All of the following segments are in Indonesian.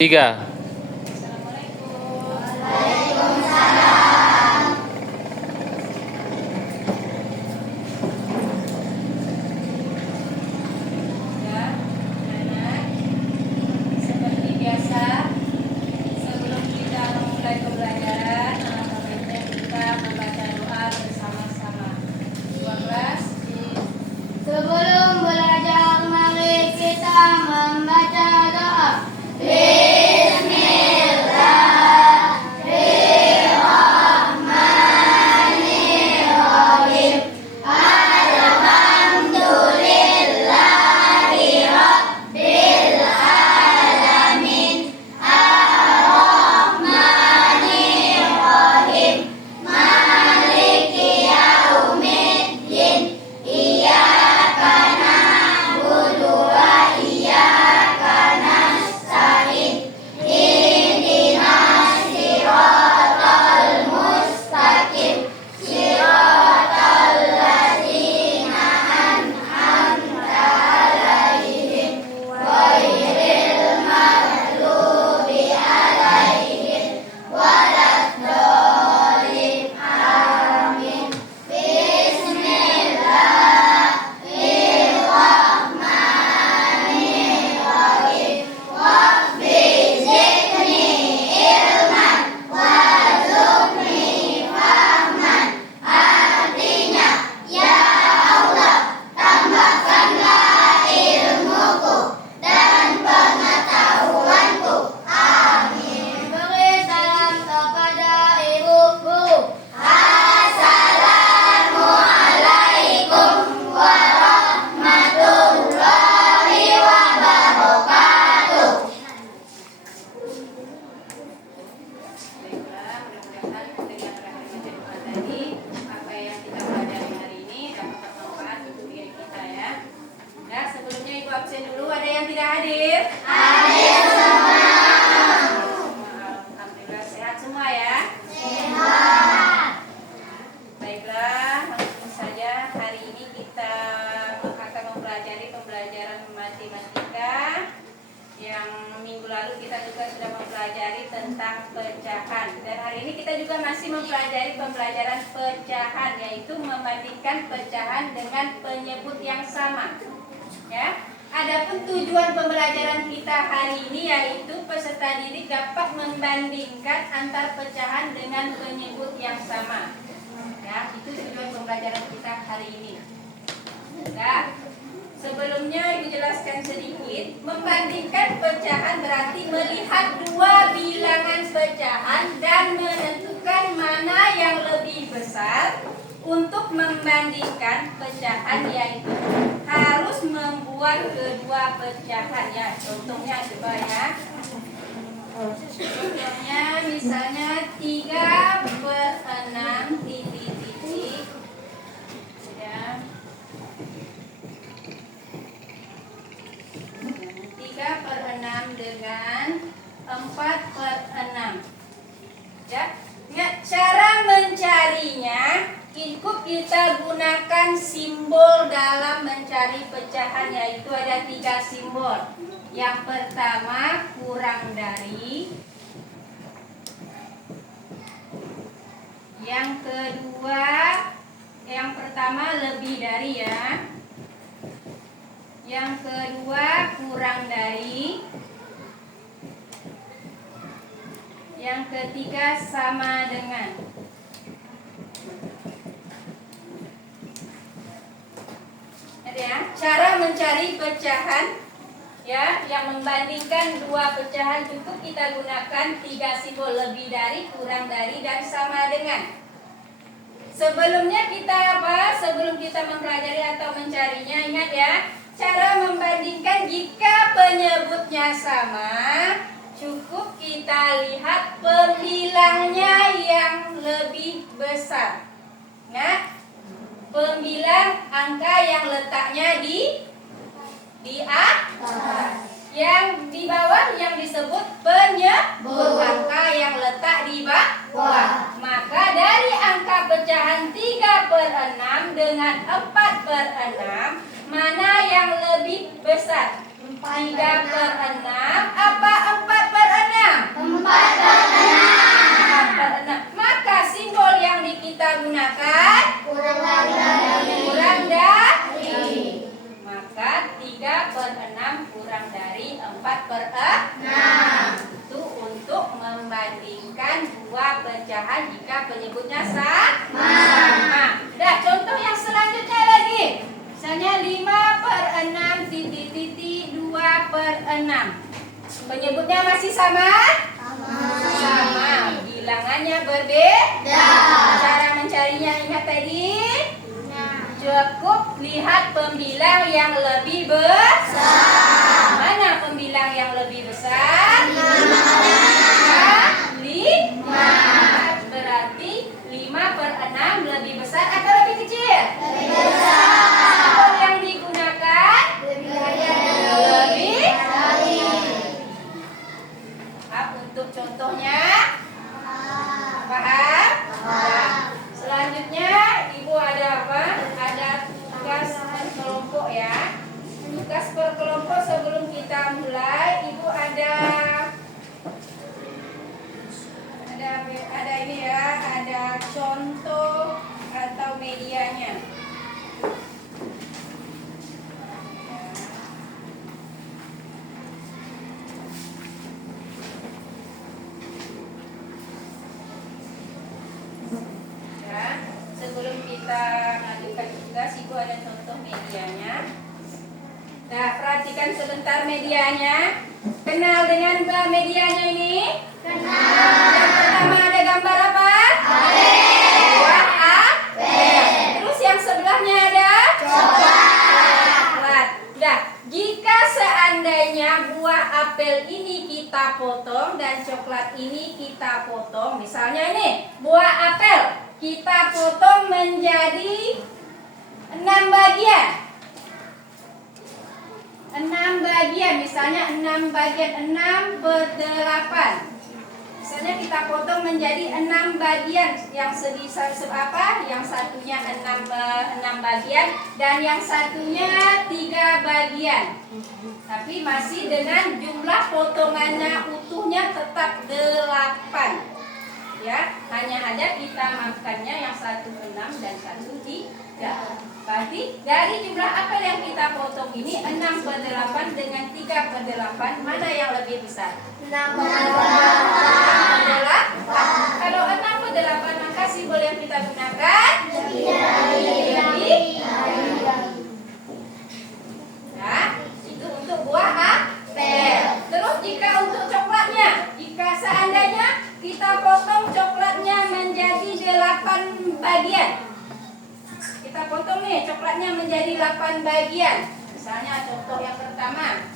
Tiga. Ya, anak, seperti biasa, sebelum kita memulai pembelajaran, sebaiknya kita membaca doa bersama-sama. 12. Sebelum belajar, mari kita membaca doa. Beri salam kepada ibu guru. Assalamualaikum warahmatullahi wabarakatuh. Baiklah, mudah-mudahan dengan berakhirnya doa tadi, apa yang kita pelajari hari ini dapat bermanfaat untuk diri kita ya. Nah, sebelumnya Ibu absen dulu, ada yang tidak hadir? Alhamdulillah sehat semua ya. Baiklah, langsung saja hari ini kita akan mempelajari pembelajaran matematika. Yang minggu lalu kita juga sudah mempelajari tentang pecahan. Dan hari ini kita juga masih mempelajari pembelajaran pecahan, yaitu membandingkan pecahan dengan penyebut yang sama. Ya. Adapun tujuan pembelajaran kita hari ini yaitu peserta didik dapat membandingkan antar pecahan dengan penyebut yang sama. Ya, itu tujuan pembelajaran kita hari ini. Nah, sebelumnya Ibu jelaskan sedikit. Membandingkan pecahan berarti melihat dua bilangan pecahan dan menentukan mana yang lebih besar. Untuk membandingkan pecahan yaitu harus membuat kedua pecahan ya. Contohnya coba ya. Contohnya misalnya 3/6 titik-titik ya. 3/6 dengan 4/6 ya. Cara mencarinya cukup kita gunakan simbol dalam mencari pecahan, yaitu ada 3 simbol. Yang pertama kurang dari, yang kedua, yang pertama lebih dari ya, yang kedua kurang dari, yang ketiga sama dengan. Ya, cara mencari pecahan ya, yang membandingkan dua pecahan cukup kita gunakan 3 simbol: lebih dari, kurang dari, dan sama dengan. Sebelumnya kita sebelum kita mempelajari atau mencarinya, ingat ya, cara membandingkan jika penyebutnya sama, cukup kita lihat pembilangnya yang lebih besar. Nah, pembilang angka yang letaknya di atas. Yang di bawah yang disebut penyebut angka yang letak di bawah. Maka dari angka pecahan 3/6 dengan 4/6, mana yang lebih besar? 3/6 apa 4/6? Bilangannya masih sama? Sama. Bilangannya berbeda. Cara mencarinya ingat tadi? Cukup lihat pembilang yang lebih besar. Mana pembilang yang lebih besar? 5. Berarti 5/6 lebih besar atau lebih kecil? Simbol yang digunakan lebih. Untuk contohnya paham? Nah, selanjutnya ibu ada apa? Ada tugas per kelompok ya. Tugas per kelompok sebelum kita mulai ibu ada ini ya, ada contoh atau medianya. Sebelum kita ngajukan tugas, ibu ada contoh medianya. Nah, perhatikan sebentar medianya. Kenal dengan medianya ini? Kenal. Yang pertama ada gambar apa? Buah apel. Terus yang sebelahnya ada? Coklat. Nah, jika seandainya buah apel ini kita potong dan coklat ini kita potong, misalnya ini buah apel kita potong menjadi 6 bagian. 6 bagian, misalnya 6 bagian, 6/8. Misalnya kita potong menjadi 6 bagian, yang sebisa apa? Yang satunya 6 bagian dan yang satunya 3 bagian. Tapi masih dengan jumlah potongannya utuhnya tetap 8. Ya, hanya ada kita makannya yang 1 6 dan 1 3. Berarti dari jumlah apel yang kita potong ini 6/8 dengan 3/8 mana yang lebih besar? 6/8. Kalau 6/8 maka simbol yang kita gunakan lebih. Nah, itu untuk buah apel. Terus jika untuk coklatnya, jika seandainya kita potong coklatnya menjadi 8 bagian. Kita potong nih coklatnya menjadi 8 bagian. Misalnya contoh yang pertama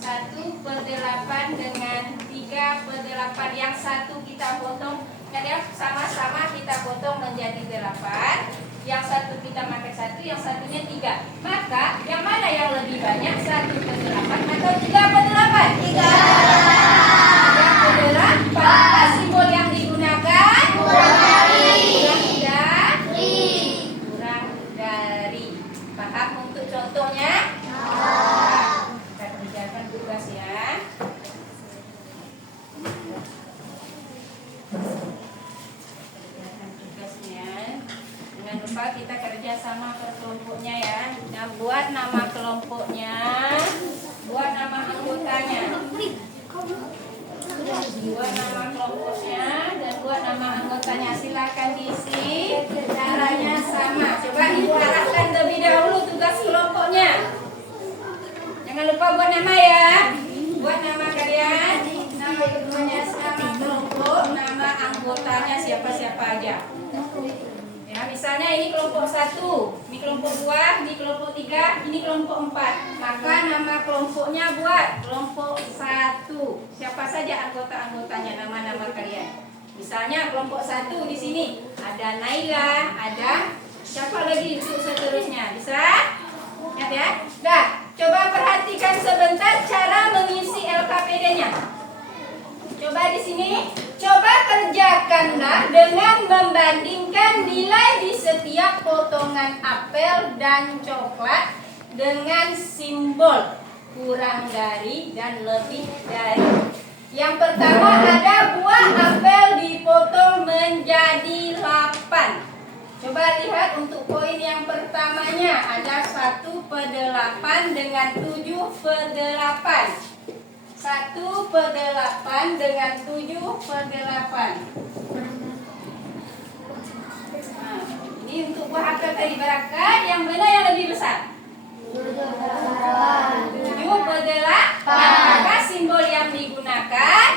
1/8 dengan 3/8. Yang satu kita potong, ya sama-sama kita potong menjadi 8. Yang satu kita makan 1, yang satunya 3. Maka yang mana yang lebih banyak? 1/8 atau 3/8? 3/8. Apa simbol yang digunakan? Kurang dari. Paham untuk contohnya? Kita kerjakan tugas ya. Kerjakan tugasnya. Jangan lupa kita kerja sama per kelompoknya ya. Nah, buat nama kelompoknya, buat nama anggotanya. Buat nama kelompoknya dan buat nama anggotanya. Silakan diisi. Caranya sama. Coba ibu arahkan terlebih dahulu tugas kelompoknya. Jangan lupa buat nama ya. Buat nama kalian. Nama keduanya, nama kelompok, nama anggotanya siapa-siapa aja. Ya, misalnya ini kelompok 1, ini kelompok 2, ini kelompok 3, ini kelompok 4. Maka nama kelompoknya buat kelompok 1. Siapa saja anggota-anggotanya, nama-nama kalian. Misalnya kelompok 1 di sini ada Naila, ada siapa lagi untuk seterusnya? Bisa? Ingat ya? Dah, coba perhatikan sebentar cara mengisi LKPD-nya. Coba di sini. Coba kerjakanlah dengan membandingkan nilai di setiap potongan apel dan coklat dengan simbol kurang dari dan lebih dari. Yang pertama ada buah apel dipotong menjadi 8. Coba lihat untuk poin yang pertamanya ada 1/8 dengan 7/8. 1/8 dengan 7/8. Nah, ini untuk buah apel tadi barangkali yang mana yang lebih besar? 7/8. Maka simbol yang digunakan digunakan?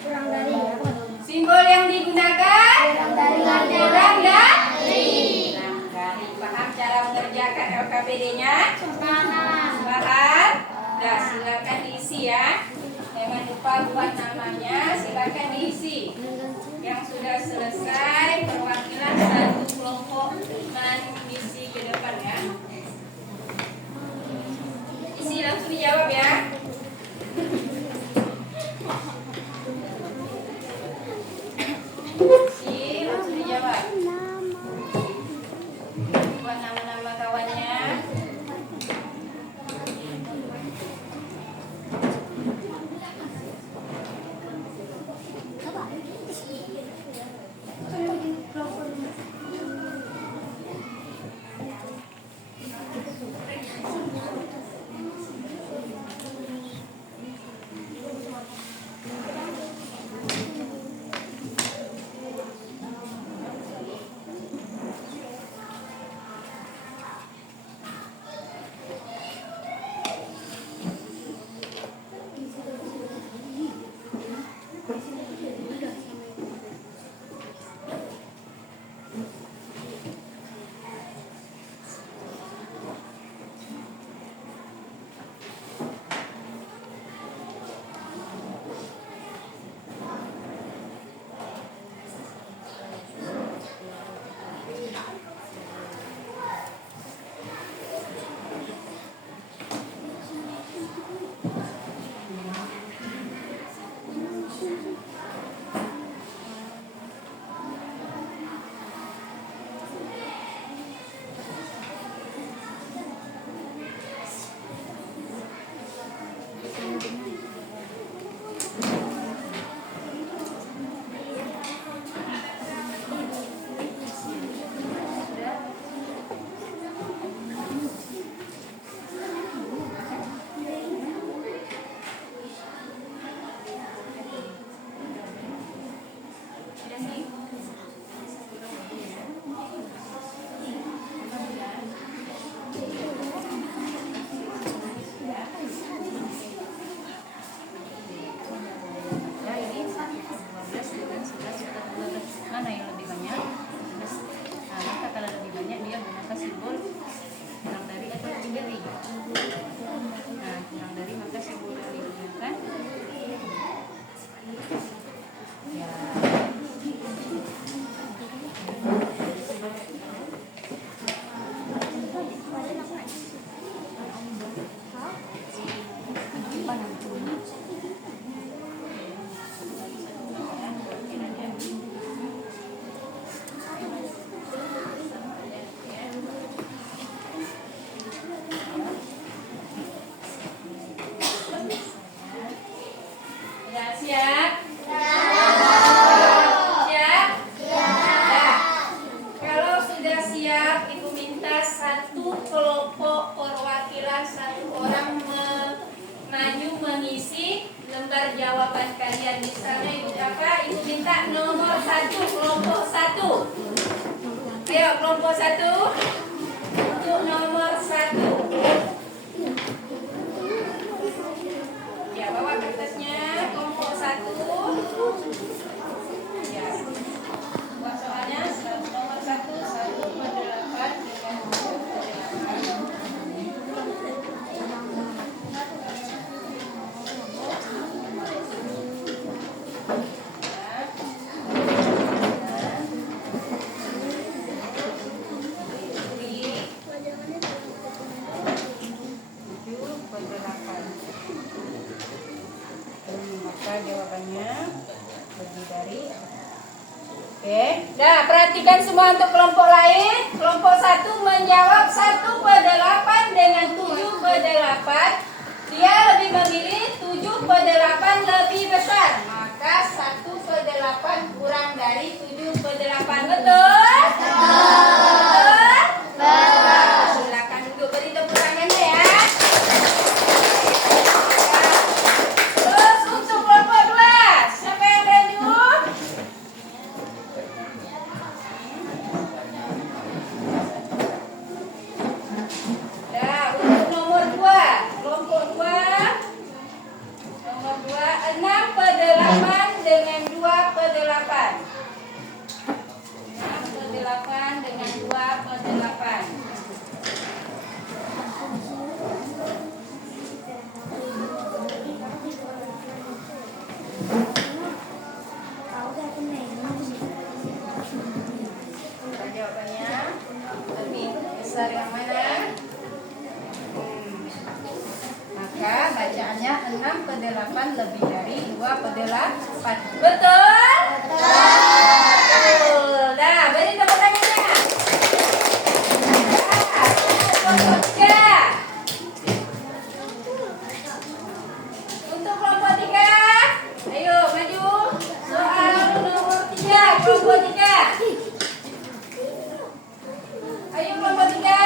Kurang dari apa? Simbol yang digunakan? Kurang dari. Kurang dari. Paham cara mengerjakan LKPD-nya? Paham. Paham? Nah, silakan diisi ya. Jangan lupa buat namanya, silakan diisi. Yang sudah selesai perwakilan satu kelompok mengisi ke depan ya. Isi langsung dijawab ya. Isi langsung dijawab. Buat nama-nama kawannya. Mana yang lebih banyak? Nah, maka kalau lebih banyak dia menggunakan simbol kurang dari atau lebih dari. Nah, kurang dari maka simbol yang digunakan ya. Siap? Siap? Nah, kalau sudah siap, Ibu minta satu kelompok perwakilan satu orang maju mengisi lembar jawaban kalian. Misalnya Ibu minta nomor 1, kelompok 1. Ayo kelompok 1 untuk nomor 1. Ya, bawa kertasnya. Kelompok 1. Ya. Buat soalnya nomor 1 1/8 dengan 7/8. Maka jawabannya lebih dari. Oke. Nah, perhatikan semua untuk kelompok lain. Kelompok 1 menjawab 1/8 dengan 7/8. Dia lebih memilih 7/8 lebih besar. Maka 1/8 kurang dari 7/8. Betul? Betul? Betul. Silakan duduk, beri tepuk tangannya ya. Terus untuk kelompok 2, siapa yang lanjut? Nah, untuk nomor 2, kelompok 2, nomor 2, 6. yang mana? Maka bacaannya 6/8 lebih dari 2/8. Betul? Betul. Nah, beri tepuk tangannya. Kelompok 3. Untuk kelompok 3, ayo maju. Soal nomor 3, kelompok 3. Ayo kelompok 3.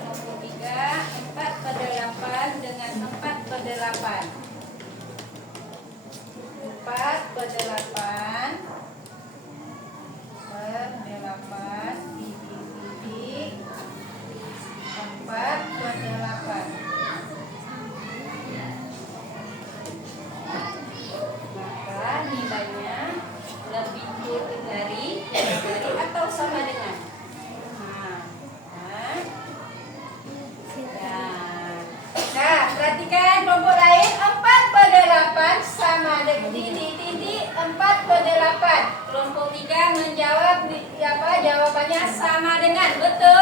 Kelompok 3, 4/8 dengan 4/8. 4/8 per 8 titik-titik 4/8. Maka nilainya lebih dari atau sama dengan. Nah, perhatikan kelompok lain 4/8 sama dengan titik-titik 4/8. Kelompok 3 menjawab jawabannya sama dengan. Betul?